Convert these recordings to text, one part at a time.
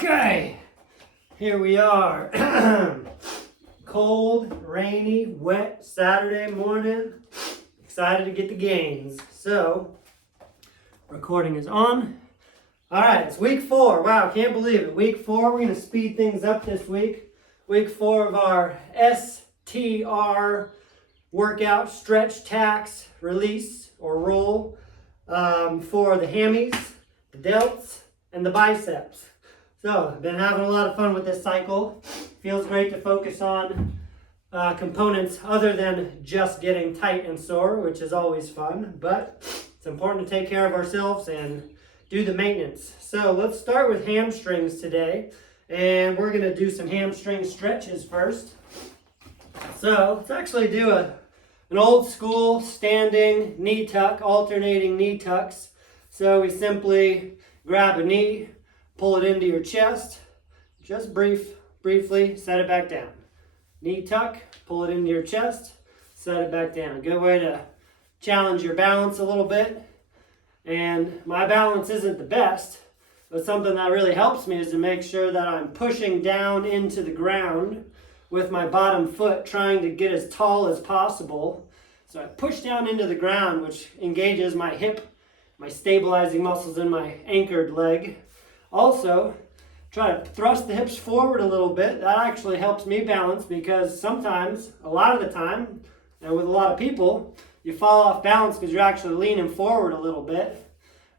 Okay, here we are. Cold, rainy, wet Saturday morning. Excited to get the gains. So, recording is on. All right, it's week 4. Wow, can't believe it. Week 4, we're going to speed things up this week. Week 4 of our STR workout, stretch, tax, release, or roll for the hammies, the delts, and the biceps. So, I've been having a lot of fun with this cycle. Feels great to focus on components other than just getting tight and sore, which is always fun, but it's important to take care of ourselves and do the maintenance. So let's start with hamstrings today, and we're going to do some hamstring stretches first. So let's actually do an old school standing knee tuck, alternating knee tucks. So we simply grab a knee, pull it into your chest, just briefly set it back down. Knee tuck, pull it into your chest, set it back down. A good way to challenge your balance a little bit. And my balance isn't the best, but something that really helps me is to make sure that I'm pushing down into the ground with my bottom foot, trying to get as tall as possible. So I push down into the ground, which engages my hip, my stabilizing muscles in my anchored leg. Also, try to thrust the hips forward a little bit. That actually helps me balance because sometimes, a lot of the time, and with a lot of people, you fall off balance because you're actually leaning forward a little bit.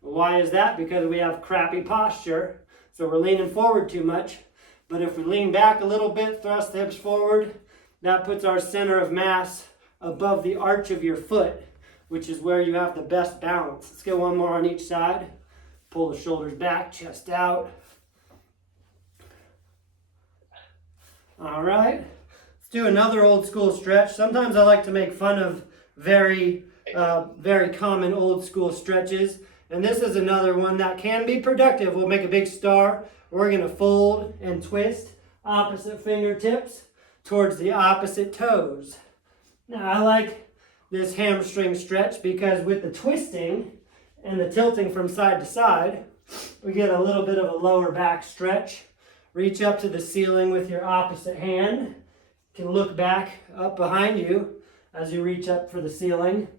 Why is that? Because we have crappy posture, so we're leaning forward too much. But if we lean back a little bit, thrust the hips forward, that puts our center of mass above the arch of your foot, which is where you have the best balance. Let's get one more on each side. Pull the shoulders back, chest out. All right, let's do another old school stretch. Sometimes I like to make fun of very common old school stretches. And this is another one that can be productive. We'll make a big star. We're gonna fold and twist opposite fingertips towards the opposite toes. Now I like this hamstring stretch because with the twisting and the tilting from side to side, we get a little bit of a lower back stretch. Reach up to the ceiling with your opposite hand. You can look back up behind you as you reach up for the ceiling.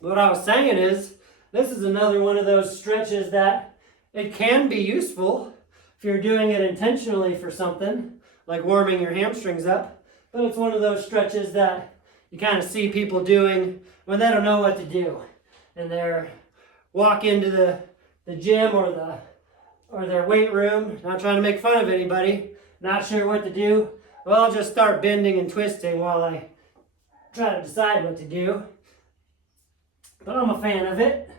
What I was saying is, this is another one of those stretches that it can be useful if you're doing it intentionally for something, like warming your hamstrings up. But it's one of those stretches that you kind of see people doing when they don't know what to do. And they're walk into the gym or their weight room, not trying to make fun of anybody, not sure what to do. Well, I'll just start bending and twisting while I try to decide what to do. But I'm a fan of it.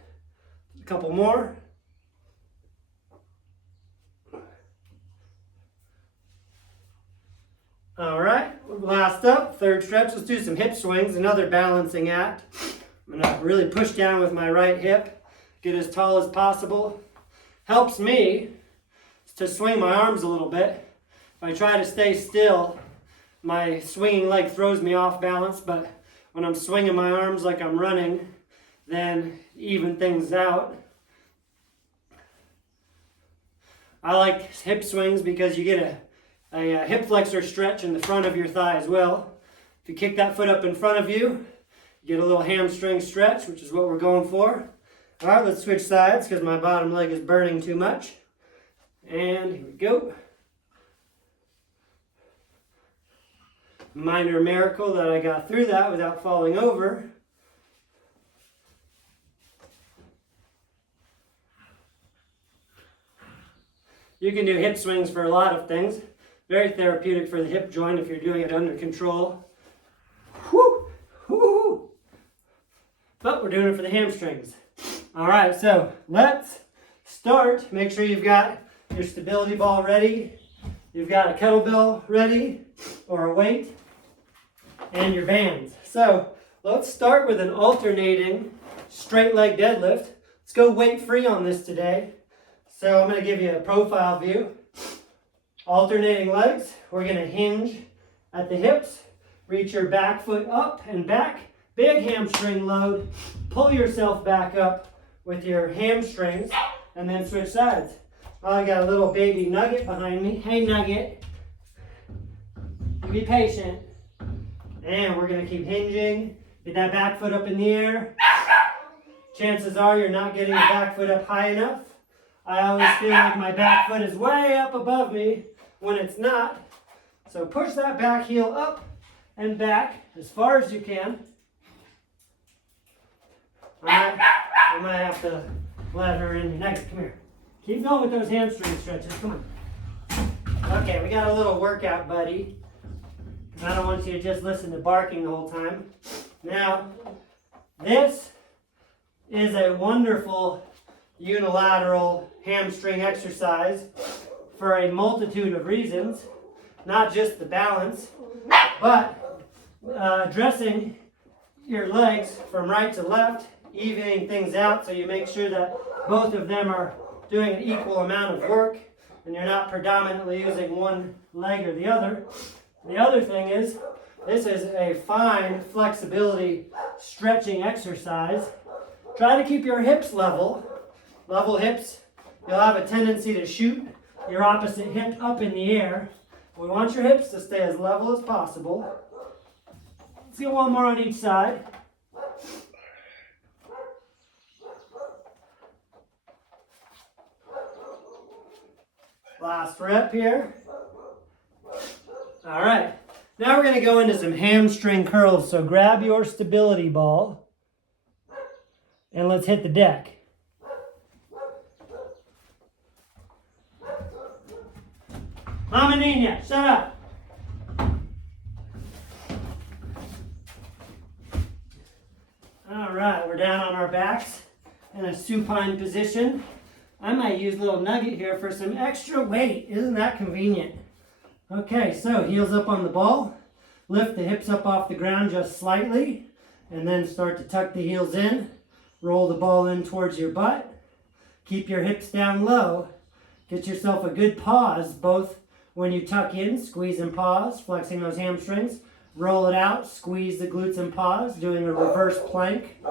A couple more. All right, last up, third stretch. Let's do some hip swings, another balancing act. I'm gonna really push down with my right hip, get as tall as possible. Helps me to swing my arms a little bit. If I try to stay still, my swinging leg throws me off balance, but when I'm swinging my arms like I'm running, then even things out. I like hip swings because you get a hip flexor stretch in the front of your thigh as well. If you kick that foot up in front of you, you get a little hamstring stretch, which is what we're going for. All right, let's switch sides because my bottom leg is burning too much. And here we go. Minor miracle that I got through that without falling over. You can do hip swings for a lot of things. Very therapeutic for the hip joint if you're doing it under control. Whoo! Whoo! But we're doing it for the hamstrings. All right, so let's start. Make sure you've got your stability ball ready. You've got a kettlebell ready or a weight and your bands. So let's start with an alternating straight leg deadlift. Let's go weight free on this today. So I'm going to give you a profile view. Alternating legs. We're going to hinge at the hips. Reach your back foot up and back. Big hamstring load. Pull yourself back up with your hamstrings and then switch sides. Oh, I got a little baby Nugget behind me. Hey, Nugget. Be patient. And we're going to keep hinging. Get that back foot up in the air. Chances are you're not getting the back foot up high enough. I always feel like my back foot is way up above me when it's not. So push that back heel up and back as far as you can. I might have to let her in. Nugget, come here. Keep going with those hamstring stretches. Come on. Okay, we got a little workout, buddy. I don't want you to just listen to barking the whole time. Now, this is a wonderful unilateral hamstring exercise for a multitude of reasons. Not just the balance, but addressing your legs from right to left, evening things out so you make sure that both of them are doing an equal amount of work and you're not predominantly using one leg or the other. The other thing is, this is a fine flexibility stretching exercise. Try to keep your hips level. Level hips, you'll have a tendency to shoot your opposite hip up in the air. We want your hips to stay as level as possible. Let's get one more on each side. Last rep here. All right, now we're going to go into some hamstring curls. So grab your stability ball and let's hit the deck. Mama Nina, shut up. All right, we're down on our backs in a supine position. I might use a little Nugget here for some extra weight. Isn't that convenient? Okay, so heels up on the ball. Lift the hips up off the ground just slightly. And then start to tuck the heels in. Roll the ball in towards your butt. Keep your hips down low. Get yourself a good pause, both when you tuck in, squeeze and pause, flexing those hamstrings. Roll it out, squeeze the glutes and pause, doing a reverse plank.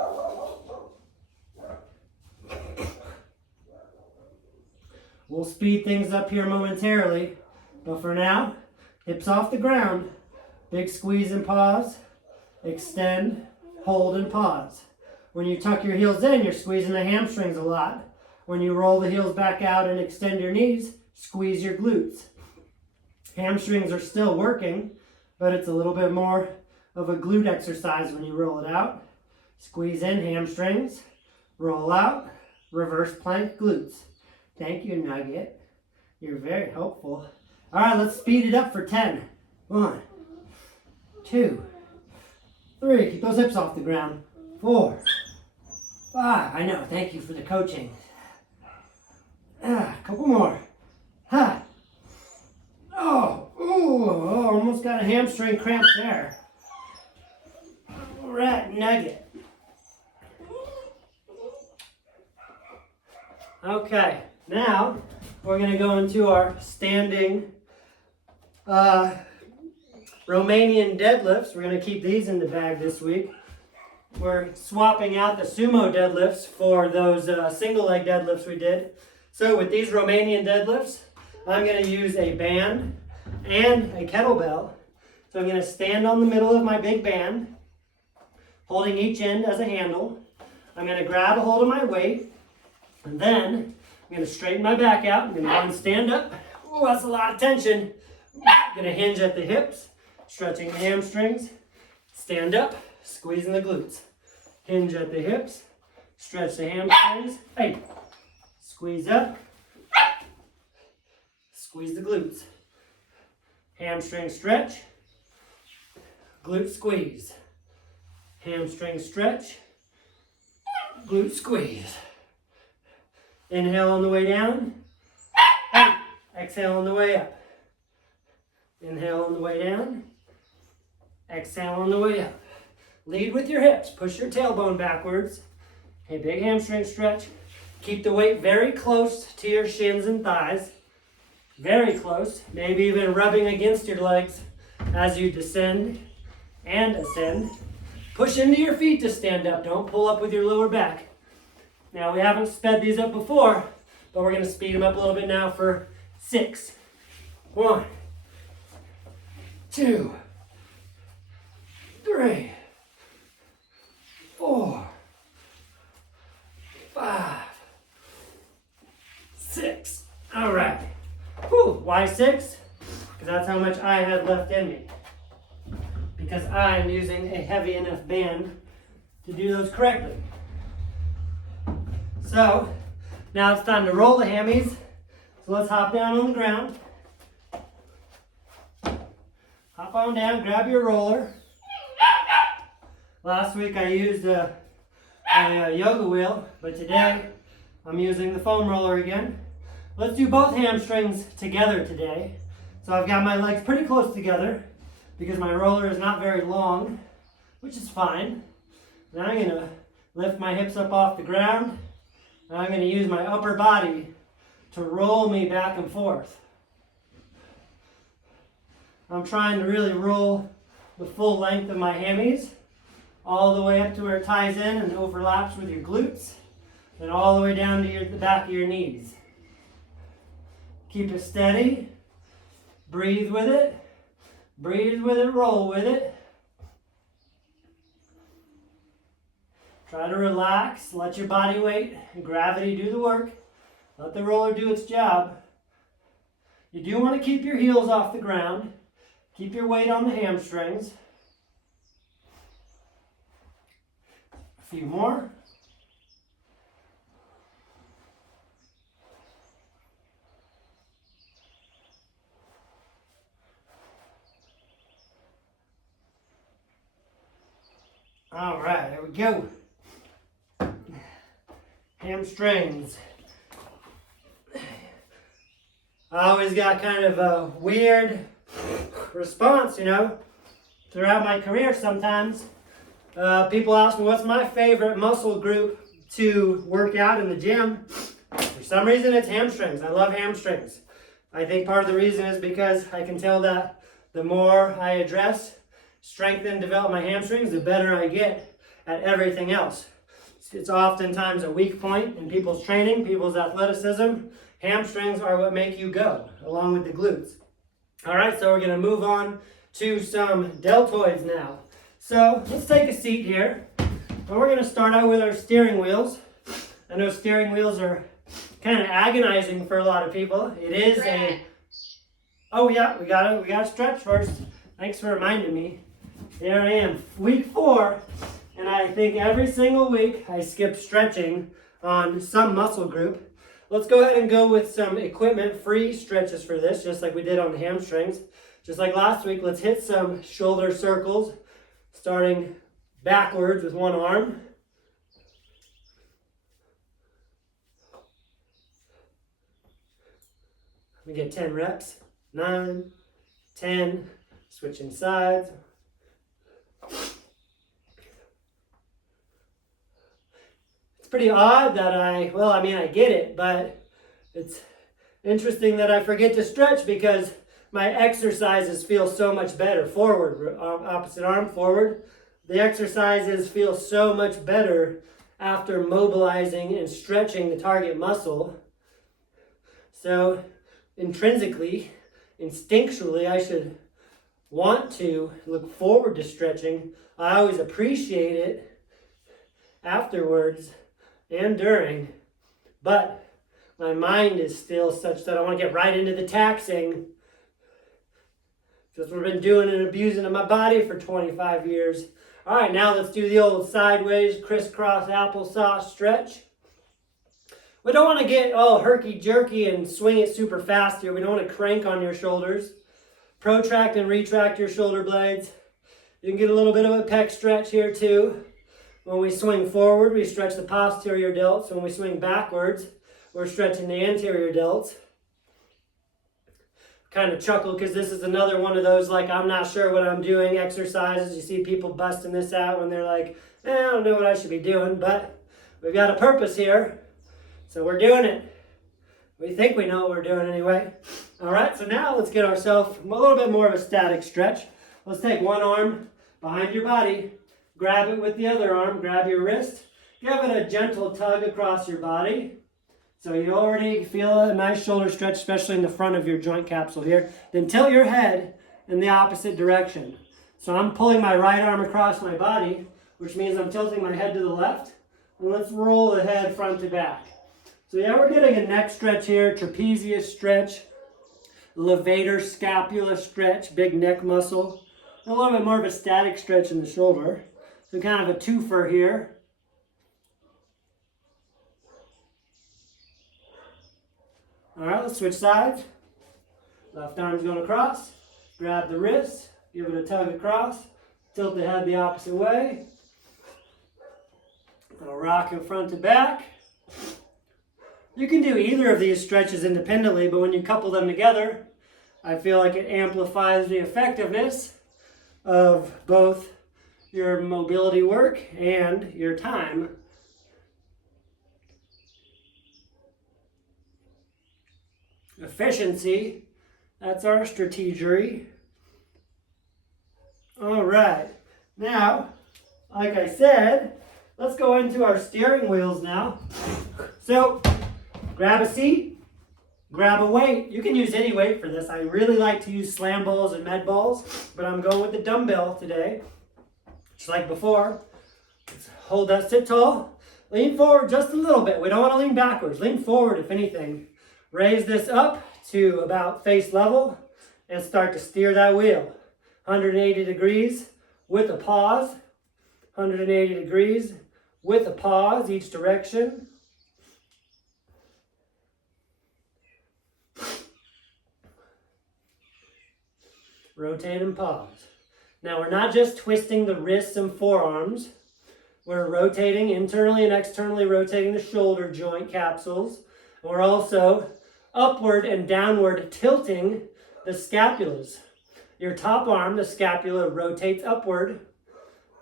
We'll speed things up here momentarily, but for now, hips off the ground, big squeeze and pause, extend, hold and pause. When you tuck your heels in, you're squeezing the hamstrings a lot. When you roll the heels back out and extend your knees, squeeze your glutes. Hamstrings are still working, but it's a little bit more of a glute exercise when you roll it out. Squeeze in hamstrings, roll out, reverse plank glutes. Thank you, Nugget. You're very helpful. All right, let's speed it up for 10. 1, 2, 3. Keep those hips off the ground. 4, 5. I know. Thank you for the coaching. A couple more. Ha. Oh, almost got a hamstring cramp there. All right, Nugget. Okay, now we're going to go into our standing Romanian deadlifts. We're going to keep these in the bag this week. We're swapping out the sumo deadlifts for those single leg deadlifts we did. So with these Romanian deadlifts, I'm going to use a band and a kettlebell. So I'm going to stand on the middle of my big band, holding each end as a handle. I'm going to grab a hold of my weight, and then I'm going to straighten my back out. I'm going to go and stand up. Oh, that's a lot of tension. I'm going to hinge at the hips, stretching the hamstrings. Stand up, squeezing the glutes. Hinge at the hips, stretch the hamstrings. Hey, squeeze up, squeeze the glutes. Hamstring stretch, glute squeeze. Hamstring stretch, glute squeeze. Inhale on the way down. Hey, exhale on the way up. Inhale on the way down. Exhale on the way up. Lead with your hips. Push your tailbone backwards. Okay, big hamstring stretch. Keep the weight very close to your shins and thighs. Very close. Maybe even rubbing against your legs as you descend and ascend. Push into your feet to stand up. Don't pull up with your lower back. Now, we haven't sped these up before, but we're going to speed them up a little bit now for 6. 1, 2, 3, 4, 5, 6. All right. Whew. Why 6? Because that's how much I had left in me. Because I'm using a heavy enough band to do those correctly. So, now it's time to roll the hammies. So let's hop down on the ground. Hop on down, grab your roller. Last week I used a yoga wheel, but today I'm using the foam roller again. Let's do both hamstrings together today. So I've got my legs pretty close together because my roller is not very long, which is fine. Now I'm going to lift my hips up off the ground. Now I'm going to use my upper body to roll me back and forth. I'm trying to really roll the full length of my hammies all the way up to where it ties in and overlaps with your glutes, and all the way down to the back of your knees. Keep it steady. Breathe with it. Breathe with it, roll with it. Try to relax. Let your body weight and gravity do the work. Let the roller do its job. You do want to keep your heels off the ground. Keep your weight on the hamstrings. A few more. All right, there we go. Hamstrings. I always got kind of a weird response, throughout my career sometimes. People ask me what's my favorite muscle group to work out in the gym. For some reason it's hamstrings. I love hamstrings. I think part of the reason is because I can tell that the more I address, strengthen, develop my hamstrings, the better I get at everything else. It's oftentimes a weak point in people's training, people's athleticism. Hamstrings are what make you go, along with the glutes. All right, so we're going to move on to some deltoids now. So let's take a seat here. And we're going to start out with our steering wheels. I know steering wheels are kind of agonizing for a lot of people. It is a... Oh yeah, we got to stretch first. Thanks for reminding me. There I am, week 4, and I think every single week I skip stretching on some muscle group. Let's go ahead and go with some equipment-free stretches for this, just like we did on the hamstrings. Just like last week, let's hit some shoulder circles, starting backwards with one arm. We get 10 reps, 9, 10, switching sides. It's pretty odd that I get it, but it's interesting that I forget to stretch because my exercises feel so much better. Forward, opposite arm, forward. The exercises feel so much better after mobilizing and stretching the target muscle. So intrinsically, instinctually, I should want to look forward to stretching. I always appreciate it afterwards and during, but my mind is still such that I want to get right into the taxing. Because we've been doing and abusing of my body for 25 years. All right, now let's do the old sideways crisscross applesauce stretch. We don't want to get all herky-jerky and swing it super fast here. We don't want to crank on your shoulders. Protract and retract your shoulder blades. You can get a little bit of a pec stretch here too. When we swing forward, we stretch the posterior delts. When we swing backwards, we're stretching the anterior delts. Kind of chuckle because this is another one of those I'm not sure what I'm doing exercises. You see people busting this out when they're like, I don't know what I should be doing, but we've got a purpose here, so we're doing it. We think we know what we're doing anyway. All right, so now let's get ourselves a little bit more of a static stretch. Let's take one arm behind your body, grab it with the other arm, grab your wrist, give it a gentle tug across your body. So you already feel a nice shoulder stretch, especially in the front of your joint capsule here. Then tilt your head in the opposite direction. So I'm pulling my right arm across my body, which means I'm tilting my head to the left. And let's roll the head front to back. So yeah, we're getting a neck stretch here, trapezius stretch, levator scapula stretch, big neck muscle. A little bit more of a static stretch in the shoulder. So kind of a twofer here. All right, let's switch sides. Left arm's going across. Grab the wrist, give it a tug across. Tilt the head the opposite way. I'll rock it front to back. You can do either of these stretches independently, but when you couple them together, I feel like it amplifies the effectiveness of both your mobility work and your time. Efficiency, that's our strategery. All right, now, like I said, let's go into our steering wheels now. So, grab a seat, grab a weight. You can use any weight for this. I really like to use slam balls and med balls, but I'm going with the dumbbell today. Just like before. Let's hold that sit tall. Lean forward just a little bit. We don't want to lean backwards. Lean forward if anything. Raise this up to about face level and start to steer that wheel. 180 degrees with a pause. 180 degrees with a pause each direction. Rotate and pause. Now we're not just twisting the wrists and forearms. We're rotating internally and externally, rotating the shoulder joint capsules. And we're also upward and downward tilting the scapulas. Your top arm, the scapula, rotates upward.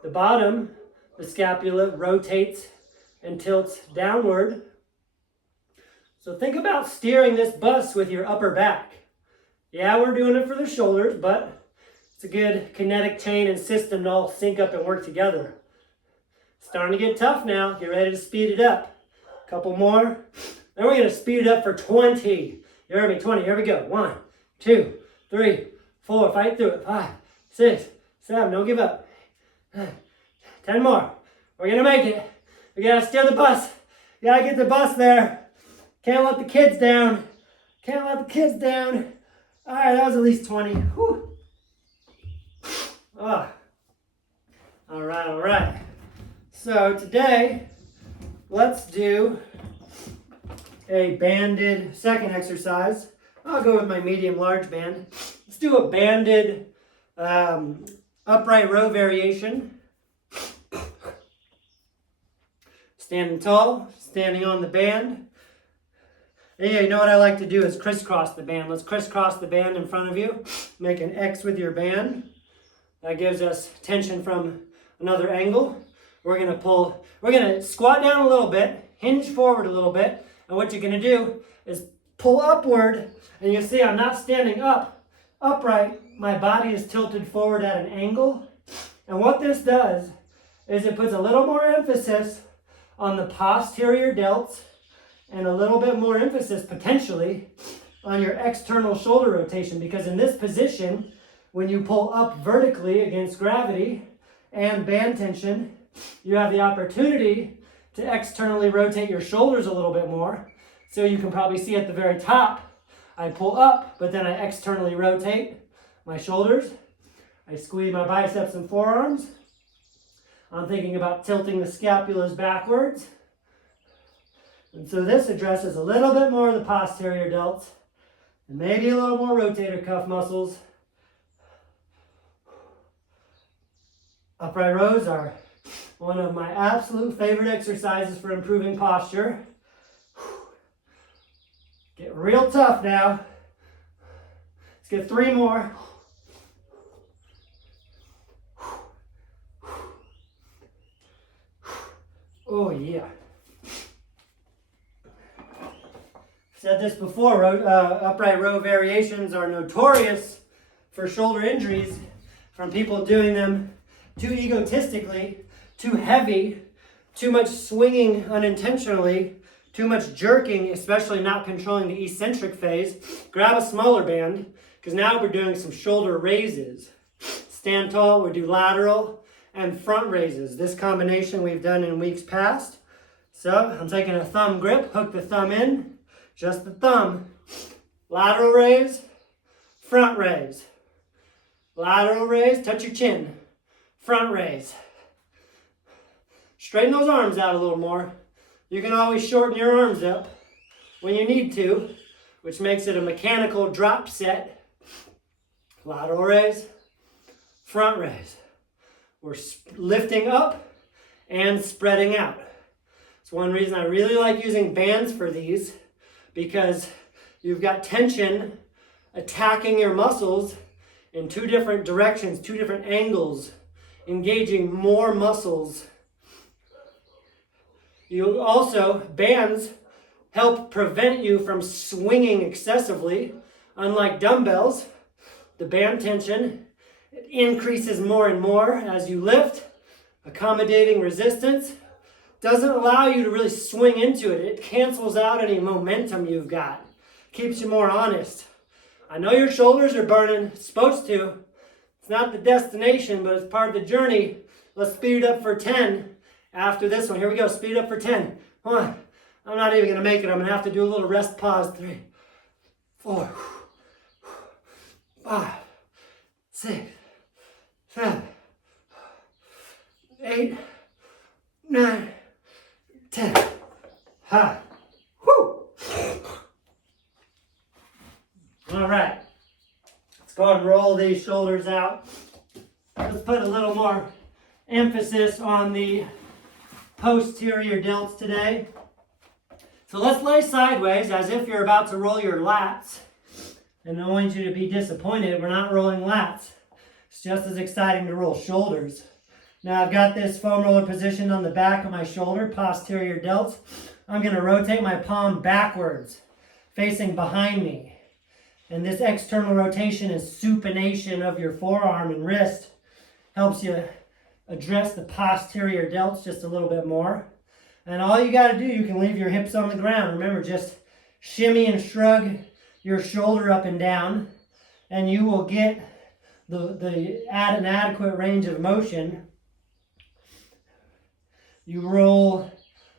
The bottom, the scapula, rotates and tilts downward. So think about steering this bus with your upper back. Yeah, we're doing it for the shoulders, but it's a good kinetic chain and system to all sync up and work together. Starting to get tough now. Get ready to speed it up. A couple more. Then we're going to speed it up for 20. You heard me? 20. Here we go. 1, 2, 3, 4. Fight through it. 5, 6, 7. Don't give up. 10 more. We're going to make it. We got to steer the bus. You got to get the bus there. Can't let the kids down. Can't let the kids down. All right, that was at least 20. Whew. Oh. All right. So today, let's do a banded second exercise. I'll go with my medium-large band. Let's do a banded upright row variation. Standing tall, standing on the band. Yeah, you know what I like to do is crisscross the band. Let's crisscross the band in front of you. Make an X with your band. That gives us tension from another angle. We're gonna squat down a little bit, hinge forward a little bit, and what you're gonna do is pull upward, and you see I'm not standing upright. My body is tilted forward at an angle. And what this does is it puts a little more emphasis on the posterior delts and a little bit more emphasis potentially on your external shoulder rotation, because in this position, when you pull up vertically against gravity and band tension, you have the opportunity to externally rotate your shoulders a little bit more. So you can probably see at the very top, I pull up, but then I externally rotate my shoulders. I squeeze my biceps and forearms. I'm thinking about tilting the scapulas backwards. And so this addresses a little bit more of the posterior delts and maybe a little more rotator cuff muscles. Upright rows are one of my absolute favorite exercises for improving posture. Get real tough now. Let's get 3 more. Oh yeah. Said this before, upright row variations are notorious for shoulder injuries from people doing them too egotistically, too heavy, too much swinging unintentionally, too much jerking, especially not controlling the eccentric phase, grab a smaller band, because now we're doing some shoulder raises. Stand tall, we do lateral and front raises. This combination we've done in weeks past. So I'm taking a thumb grip, hook the thumb in, just the thumb. Lateral raise, front raise. Lateral raise, touch your chin. Front raise. Straighten those arms out a little more. You can always shorten your arms up when you need to, which makes it a mechanical drop set. Lateral raise, front raise. We're lifting up and spreading out. It's one reason I really like using bands for these, because you've got tension attacking your muscles in two different directions, two different angles, engaging more muscles. You also, bands help prevent you from swinging excessively. Unlike dumbbells, the band tension increases more and more as you lift, accommodating resistance. Doesn't allow you to really swing into it. It cancels out any momentum you've got. Keeps you more honest. I know your shoulders are burning. It's supposed to. It's not the destination, but it's part of the journey. Let's speed it up for 10 after this one. Here we go. Speed up for 10. 1. I'm not even going to make it. I'm going to have to do a little rest pause. 3, 4, 5, 6, 7, 8, 9, 10. Ha. Woo. All right. Let's go ahead and roll these shoulders out. Let's put a little more emphasis on the posterior delts today. So let's lay sideways as if you're about to roll your lats. And I don't want you to be disappointed. We're not rolling lats. It's just as exciting to roll shoulders. Now I've got this foam roller positioned on the back of my shoulder, posterior delts. I'm going to rotate my palm backwards, facing behind me. And this external rotation is supination of your forearm and wrist. Helps you address the posterior delts just a little bit more. And all you got to do, you can leave your hips on the ground. Remember, just shimmy and shrug your shoulder up and down, and you will get an adequate range of motion. You roll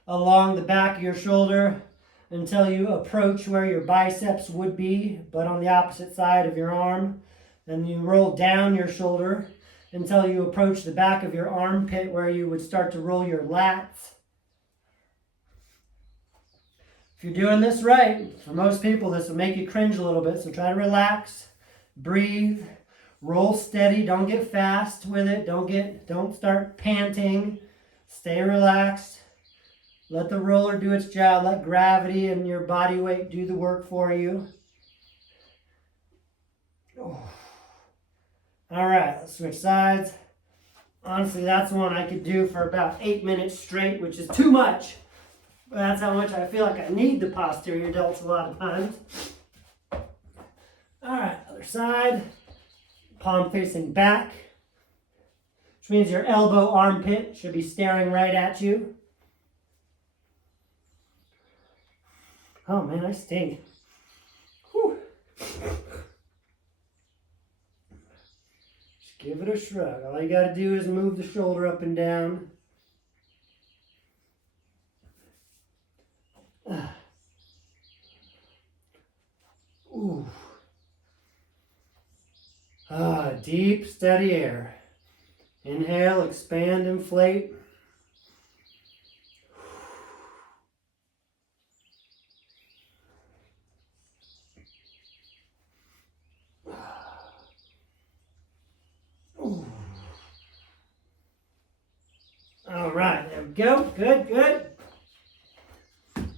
along the back of your shoulder until you approach where your biceps would be, but on the opposite side of your arm. Then you roll down your shoulder until you approach the back of your armpit where you would start to roll your lats. If you're doing this right, for most people this will make you cringe a little bit, so try to relax, breathe, roll steady, don't get fast with it, don't start panting, stay relaxed. Let the roller do its job. Let gravity and your body weight do the work for you. Oh. All right, let's switch sides. Honestly, that's one I could do for about 8 minutes straight, which is too much. But that's how much I feel like I need the posterior delts a lot of times. All right, other side. Palm facing back, which means your elbow armpit should be staring right at you. Oh man, I stink. Whew. Just give it a shrug. All you got to do is move the shoulder up and down. Ooh. Deep, steady air. Inhale, expand, inflate. All right, there we go. Good, good.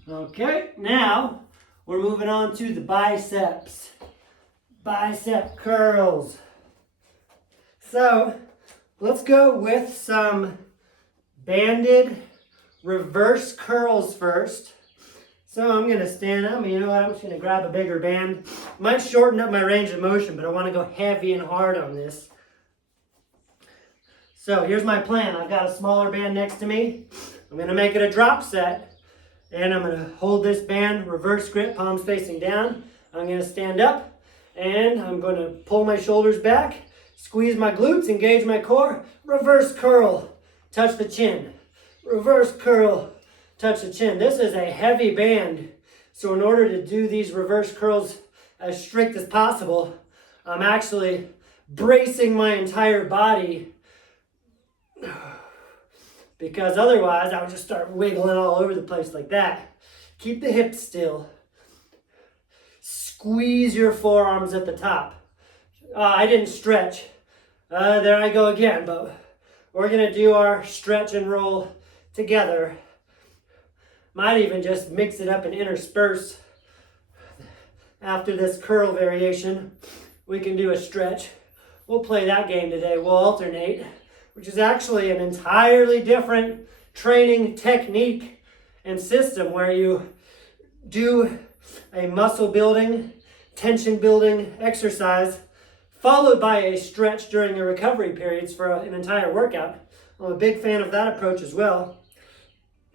Okay, now we're moving on to the biceps. Bicep curls. So let's go with some banded reverse curls first. So I'm going to stand up. You know what? I'm just going to grab a bigger band. Might shorten up my range of motion, but I want to go heavy and hard on this. So here's my plan. I've got a smaller band next to me. I'm going to make it a drop set. And I'm gonna hold this band, reverse grip, palms facing down. I'm gonna stand up and I'm gonna pull my shoulders back, squeeze my glutes, engage my core, reverse curl, touch the chin. Reverse curl, touch the chin. This is a heavy band. So in order to do these reverse curls as strict as possible, I'm actually bracing my entire body, because otherwise I would just start wiggling all over the place like that. Keep the hips still. Squeeze your forearms at the top. I didn't stretch. There I go again, but we're gonna do our stretch and roll together. Might even just mix it up and intersperse. After this curl variation, we can do a stretch. We'll play that game today. We'll alternate, which is actually an entirely different training technique and system where you do a muscle building, tension building exercise followed by a stretch during the recovery periods for an entire workout. I'm a big fan of that approach as well.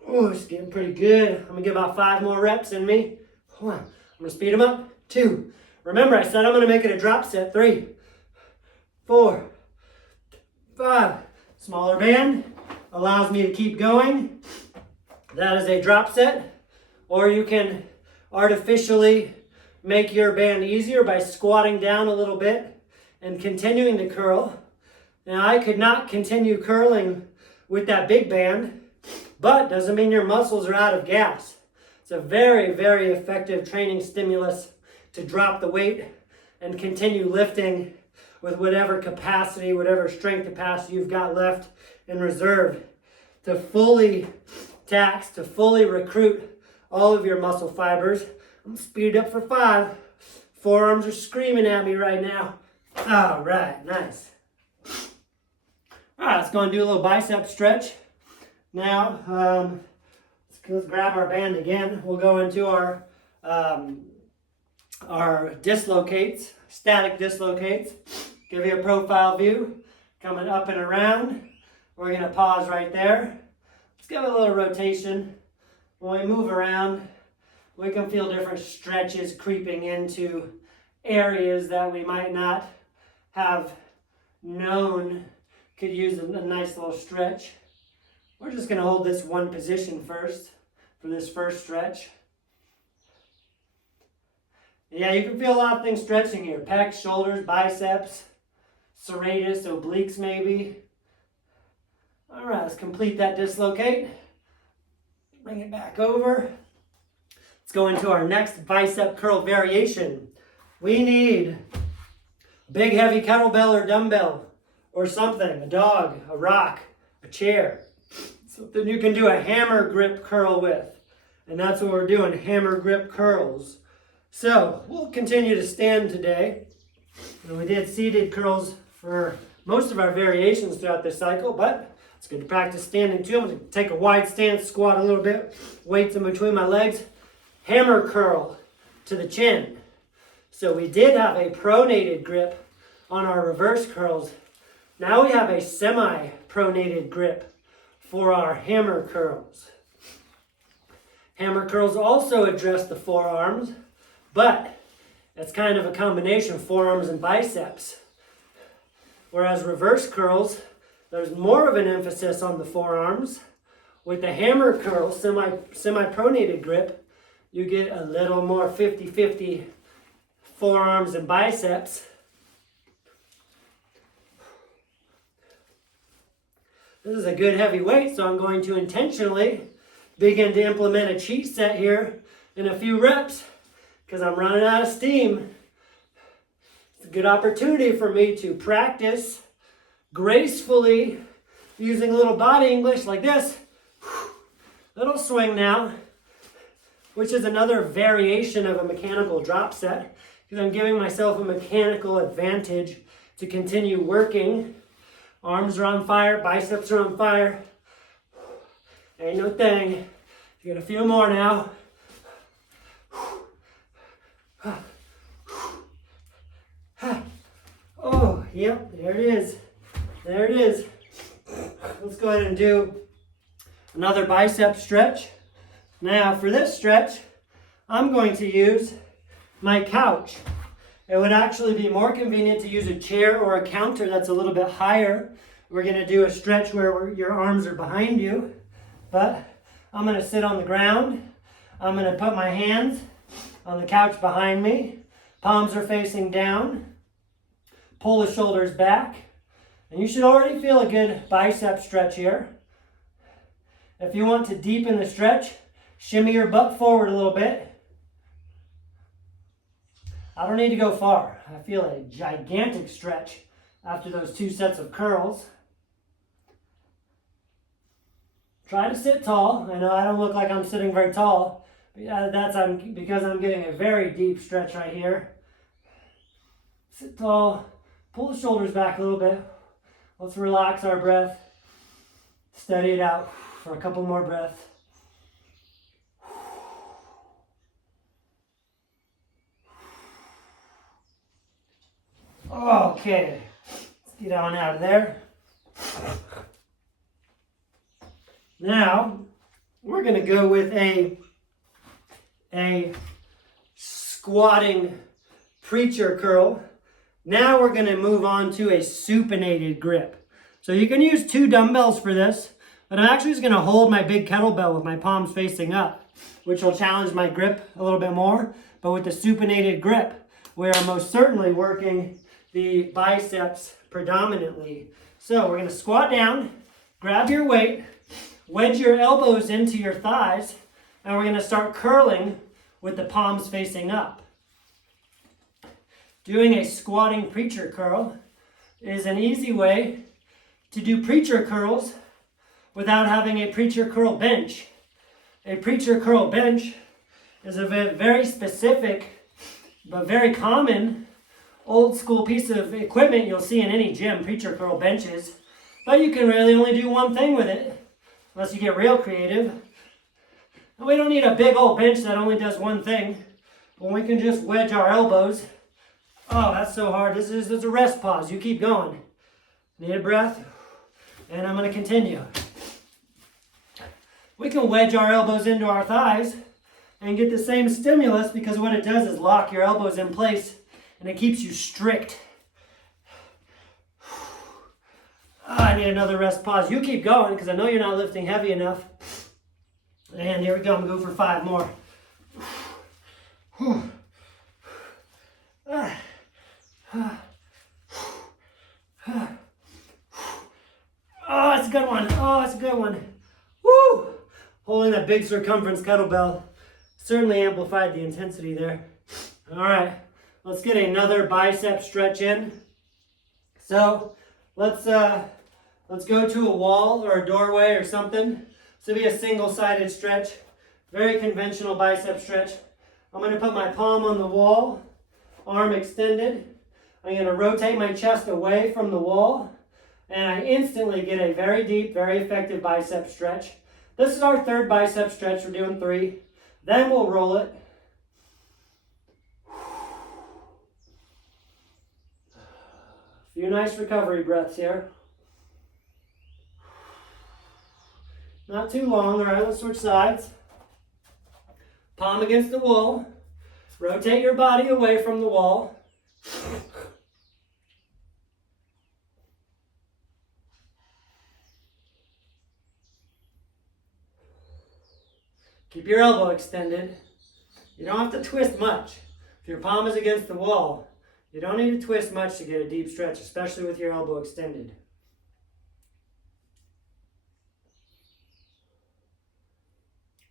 Oh, it's getting pretty good. I'm gonna get about 5 more reps in me. Hold on. I'm gonna speed them up. 2. Remember, I said I'm gonna make it a drop set. 3, 4, 5. Smaller band allows me to keep going. That is a drop set. Or you can artificially make your band easier by squatting down a little bit and continuing to curl. Now, I could not continue curling with that big band, but doesn't mean your muscles are out of gas. It's a very, very effective training stimulus to drop the weight and continue lifting with whatever capacity, whatever strength capacity you've got left in reserve to fully tax, to fully recruit all of your muscle fibers. I'm gonna speed up for 5. Forearms are screaming at me right now. All right, nice. All right, let's go and do a little bicep stretch. Now, let's grab our band again. We'll go into our dislocates, static dislocates. Give you a profile view, coming up and around. We're gonna pause right there. Let's give it a little rotation. When we move around, we can feel different stretches creeping into areas that we might not have known could use a nice little stretch. We're just going to hold this one position first for this first stretch. Yeah, you can feel a lot of things stretching here. Pecs, shoulders, biceps, serratus, obliques maybe. All right, let's complete that dislocate. Bring it back over. Let's go into our next bicep curl variation. We need a big heavy kettlebell or dumbbell or something, a dog, a rock, a chair. Something you can do a hammer grip curl with. And that's what we're doing, hammer grip curls. So we'll continue to stand today. And we did seated curls for most of our variations throughout this cycle, but it's good to practice standing too. I'm going to take a wide stance, squat a little bit, weights in between my legs, hammer curl to the chin. So we did have a pronated grip on our reverse curls. Now we have a semi-pronated grip for our hammer curls. Hammer curls also address the forearms, but it's kind of a combination of forearms and biceps. Whereas reverse curls, there's more of an emphasis on the forearms. With the hammer curl, semi-pronated grip, you get a little more 50-50 forearms and biceps. This is a good heavy weight, so I'm going to intentionally begin to implement a cheat set here in a few reps because I'm running out of steam. It's a good opportunity for me to practice gracefully using a little body English like this. Little swing now, which is another variation of a mechanical drop set because I'm giving myself a mechanical advantage to continue working. Arms are on fire, biceps are on fire. Ain't no thing. You get a few more now. Oh, yep, there it is. There it is. Let's go ahead and do another bicep stretch. Now for this stretch, I'm going to use my couch. It would actually be more convenient to use a chair or a counter that's a little bit higher. We're going to do a stretch where your arms are behind you, but I'm going to sit on the ground. I'm going to put my hands on the couch behind me. Palms are facing down. Pull the shoulders back. And you should already feel a good bicep stretch here. If you want to deepen the stretch, shimmy your butt forward a little bit. I don't need to go far. I feel a gigantic stretch after those 2 sets of curls. Try to sit tall. I know I don't look like I'm sitting very tall. That's because I'm getting a very deep stretch right here. Sit tall. Pull the shoulders back a little bit. Let's relax our breath. Steady it out for a couple more breaths. Okay, let's get on out of there. Now, we're going to go with a squatting preacher curl. Now we're going to move on to a supinated grip. So you can use 2 dumbbells for this, but I'm actually just going to hold my big kettlebell with my palms facing up, which will challenge my grip a little bit more. But with the supinated grip, we are most certainly working the biceps predominantly. So we're going to squat down, grab your weight, wedge your elbows into your thighs, and we're going to start curling with the palms facing up. Doing a squatting preacher curl is an easy way to do preacher curls without having a preacher curl bench. A preacher curl bench is a very specific but very common old school piece of equipment you'll see in any gym, preacher curl benches. But you can really only do one thing with it, unless you get real creative. And we don't need a big old bench that only does one thing, but we can just wedge our elbows. Oh, that's so hard. This is a rest pause. You keep going. Need a breath, and I'm going to continue. We can wedge our elbows into our thighs and get the same stimulus, because what it does is lock your elbows in place and it keeps you strict. I need another rest pause. You keep going because I know you're not lifting heavy enough. And here we go. I'm going to go for 5 more. Oh, that's a good one. Oh, that's a good one. Woo! Holding that big circumference kettlebell certainly amplified the intensity there. All right, let's get another bicep stretch in. So let's go to a wall or a doorway or something. This will be a single-sided stretch, very conventional bicep stretch. I'm going to put my palm on the wall, arm extended. I'm going to rotate my chest away from the wall, and I instantly get a very deep, very effective bicep stretch. This is our 3rd bicep stretch. We're doing 3. Then we'll roll it. A few nice recovery breaths here. Not too long. All right, let's switch sides. Palm against the wall. Rotate your body away from the wall. Keep your elbow extended. You don't have to twist much. If your palm is against the wall, you don't need to twist much to get a deep stretch, especially with your elbow extended.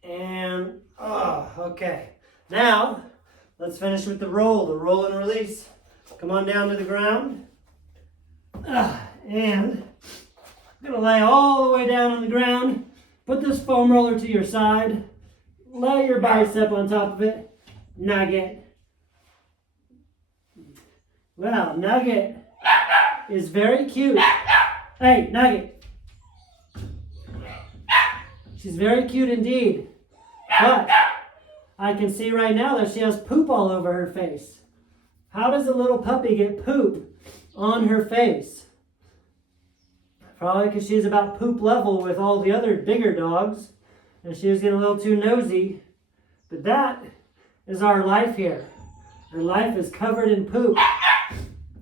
And, okay. Now, let's finish with the roll and release. Come on down to the ground. And I'm going to lay all the way down on the ground. Put this foam roller to your side. Lay your bicep on top of it. Nugget. Well, Nugget is very cute. Hey, Nugget. She's very cute indeed. But I can see right now that she has poop all over her face. How does a little puppy get poop on her face? Probably because she's about poop level with all the other bigger dogs. and she was getting a little too nosy. But that is our life here. Her life is covered in poop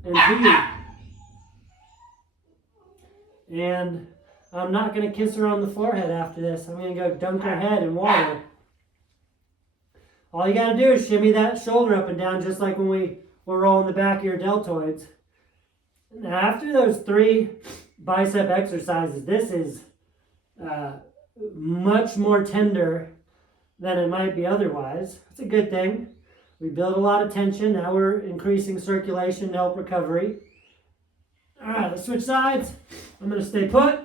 and pee. And I'm not going to kiss her on the forehead after this. I'm going to go dunk her head in water. All you got to do is shimmy that shoulder up and down, just like when we were rolling the back of your deltoids. Now, after those 3 bicep exercises, this is much more tender than it might be otherwise. It's a good thing. We build a lot of tension. Now we're increasing circulation to help recovery. All right, let's switch sides. I'm going to stay put.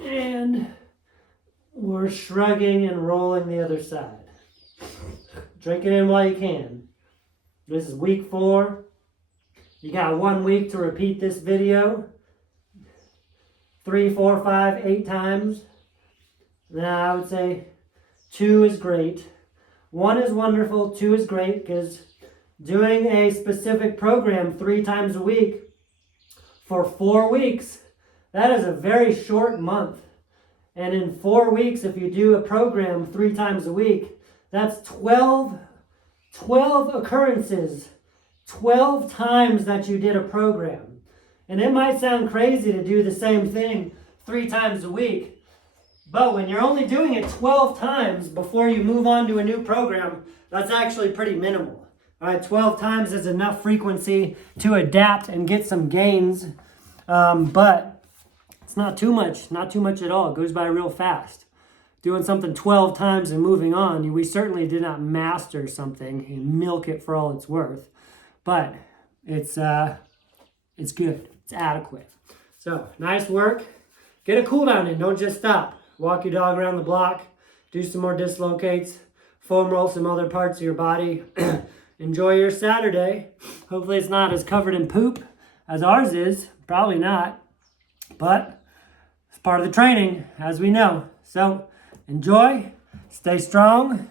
And we're shrugging and rolling the other side. Drink it in while you can. This is week 4. You got 1 week to repeat this video 3, 4, 5, 8 times. Now I would say 2 is great. 1 is wonderful, 2 is great, because doing a specific program 3 times a week for 4 weeks, that is a very short month. And in 4 weeks, if you do a program 3 times a week, that's 12 occurrences, 12 times that you did a program. And it might sound crazy to do the same thing 3 times a week, but when you're only doing it 12 times before you move on to a new program, that's actually pretty minimal. All right, 12 times is enough frequency to adapt and get some gains, but it's not too much at all. It goes by real fast. Doing something 12 times and moving on, we certainly did not master something and milk it for all it's worth, but it's good, it's adequate. So, nice work. Get a cool down in, don't just stop. Walk your dog around the block, do some more dislocates, foam roll some other parts of your body. Enjoy your Saturday. Hopefully it's not as covered in poop as ours is. Probably not. But it's part of the training, as we know. So enjoy, stay strong,